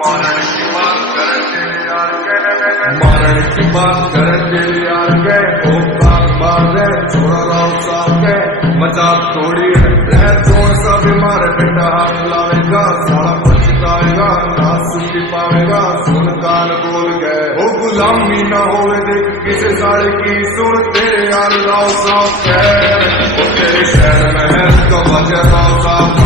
मारण की बात कर तेरे यार के, मारण की बात कर तेरे यार के, ओ बात है छोड़ा राव साहब के, मजाक थोड़ी है रह जोर सा बीमार बेटा हाथ लावेगा, साला पछताएगा ना सुन पावेगा, सुन कान बोल गए ओ गुलामी ना होवे देख किसे साड़े की, सुन तेरे यार राव साहब के, ओ तेरे शहर में है तो वजह राव साहब